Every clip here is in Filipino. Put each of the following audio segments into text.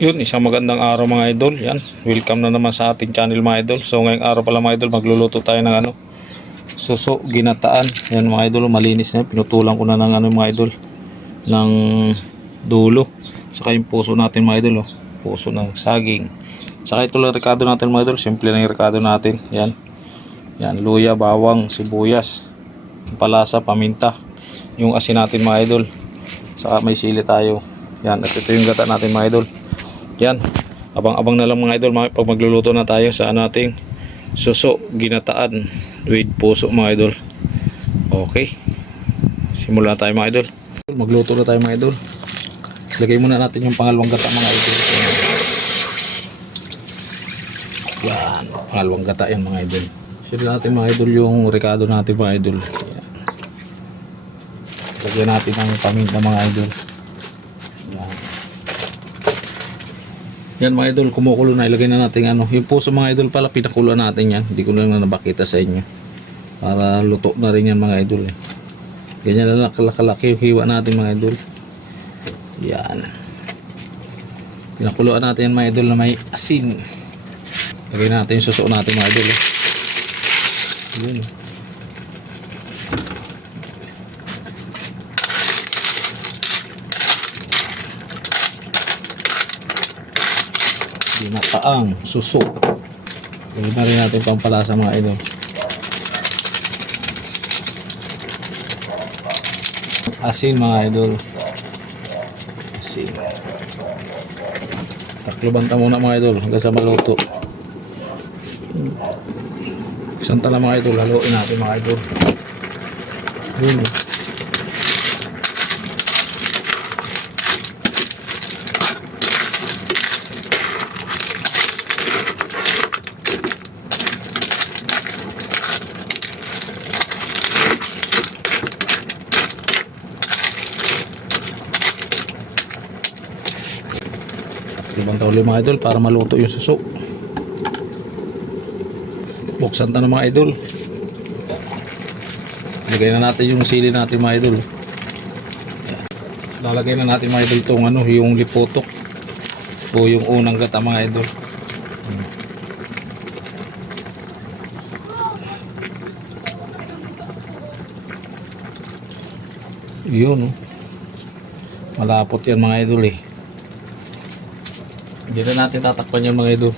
Yun, isang magandang araw mga idol. Yan, welcome na naman sa ating channel mga idol. So ngayong araw pala mga idol, magluluto tayo ng suso ginataan. Yan mga idol, malinis na. Pinutulan ko na ng mga idol, ng dulo. Saka yung puso natin mga idol, puso ng saging. Saka ito lang rekado natin mga idol, simple lang yung rekado natin. Yan, yan, luya, bawang, sibuyas, palasa, paminta. Yung asin natin mga idol. Saka may sili tayo. Yan, at ito yung gata natin mga idol. Yan, abang-abang na lang mga idol pag magluluto na tayo sa ating suso ginataan with puso mga idol. Okay, simulan tayo mga idol. Magluto na tayo mga idol. Lagay muna natin yung pangalawang gata mga idol. Yan, pangalawang gata yan mga idol. Share natin mga idol yung rekado natin mga idol. Yan. Lagyan natin ang paminta mga idol. Yan mga idol, kumukulo na. Ilagay na natin yung puso mga idol pala, pinakulo natin yan. Hindi ko lang na nabakita sa inyo. Para luto na rin yan mga idol Ganyan na kalaki yung hiwa natin mga idol. Yan. Pinakuluan natin yan mga idol na may asin. Lagay natin yung suso natin mga idol Yun. Ginataang suso. Lagyan na rin natin pampalasa mga idol. Asin mga idol. Asin. Taklo banta muna mga idol hanggang sa maluto. Isang tala mga idol, haluin natin mga idol. Yun. Ibang tawli mga idol para maluto yung suso. Buksan na mga idol. Lagay na natin yung sili natin mga idol. Lalagay na natin mga idol itong yung lipotok o yung unang gata mga idol. Yun malapot yan mga idol Hindi na natin tatakpan yan mga idol.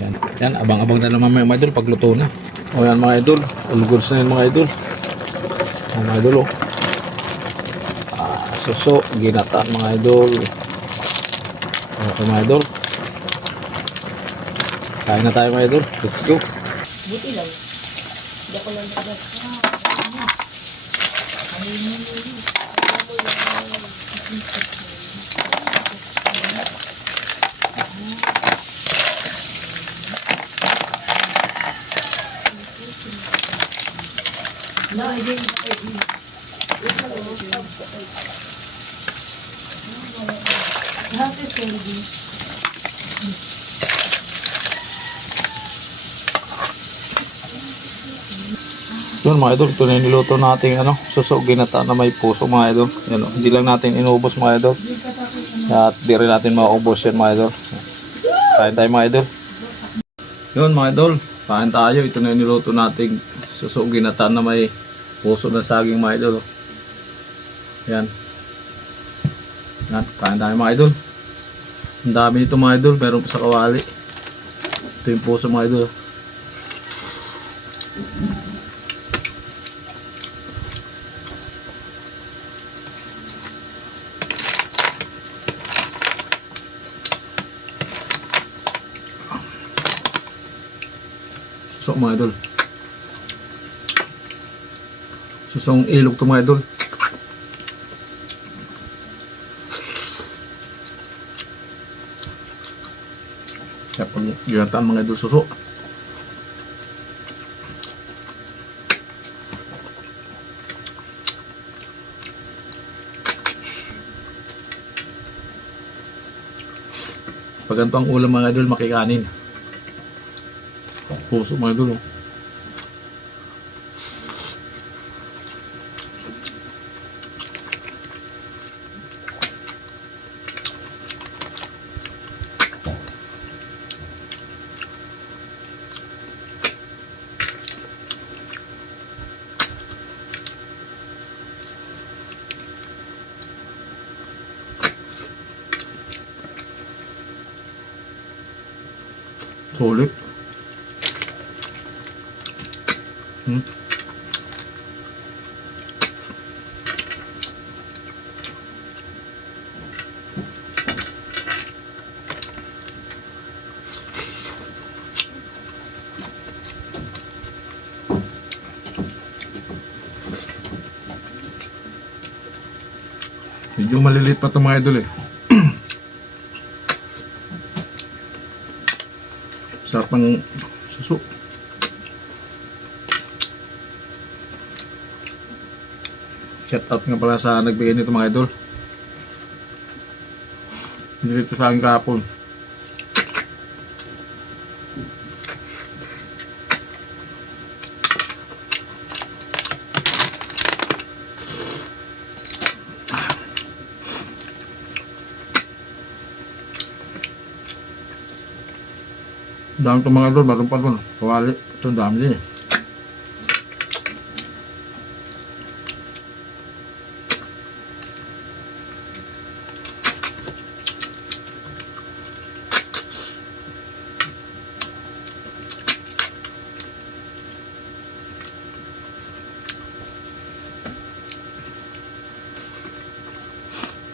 Yan, yan abang-abang na naman mga idol pagluto na. O yan mga idol, all goods na yan mga idol. Mga idol suso ginataan mga idol. Okay mga idol, kain na tayo mga idol. Let's go. Buti lang. Hindi ako lang nagas. Yun mga idol, ito na yung niluto natin suso ginataan na may puso mga idol. Yan, hindi lang natin inubos mga idol. At di rin natin maubos yan mga idol. Kain tayo mga idol. Yun mga idol, kain tayo. Ito na yung niluto natin suso ginataan na may puso ng saging mga idol. Yan. Yan, kain tayo mga idol. Ang dami nito mga idol, meron pa sa kawali. Ito yung puso mga idol. Suso mga idol. Susong ilog to mga idol. Kaya pag ginataan mga idol suso. Pag ganito ang ulam mga idol, makikanin. Puso mga idol Sulit. Medyo maliliit pa ito mga idol eh. Sarap ng suso. Shout out nga pala sa nagbigay nito mga idol. Nilito sa akin kahapon. Dami itong mga idol, meron pa doon. Kawali, ito dami din eh.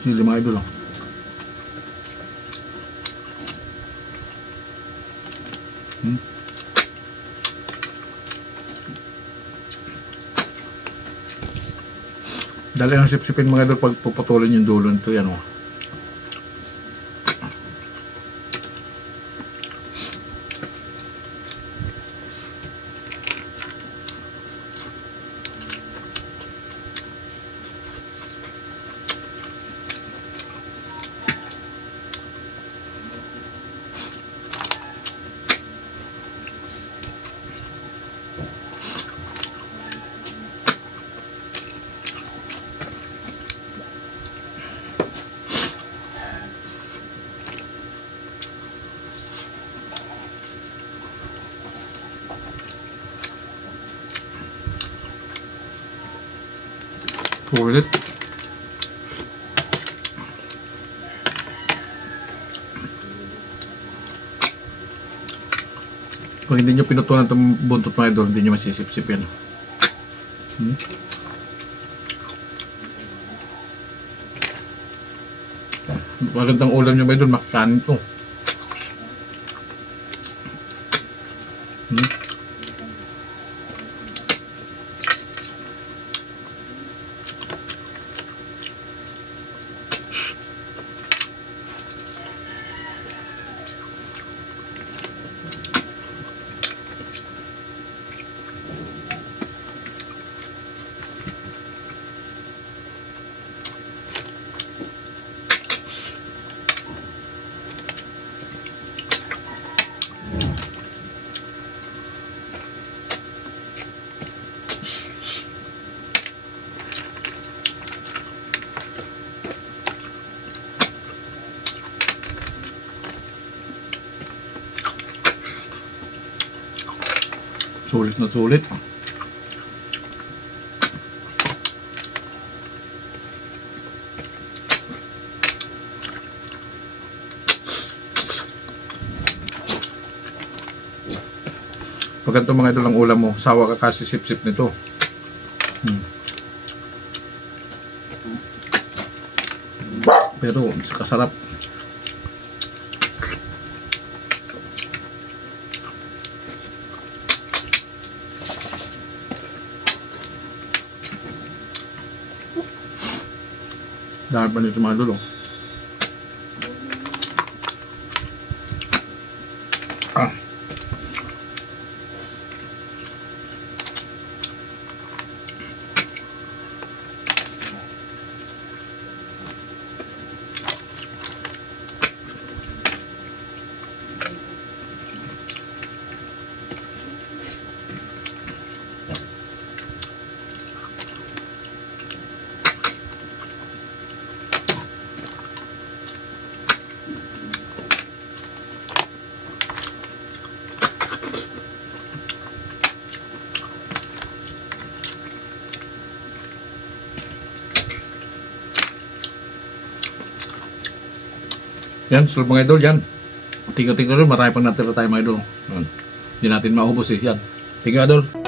Sili mga idol. Dali ang sipsipin mga idol pag puputulin yung dulo nito yan oh. Sulit. Kung hindi nyo pinutunan itong buntot mga idol, hindi nyo masisip-sip yan. Magandang ulam nyo mga idol, makakanin ito. Sulit na sulit. Pag ganito mga idol ang ulam mo, sawa ka kasi sip-sip nito. Pero kasarap. Dahil pa nito mga idol. Yan, so mga idol yan. Tingnan rin, marami pang natira tayo mga idol. Yan. Hindi natin maubos eh. Yan. Tingnan idol.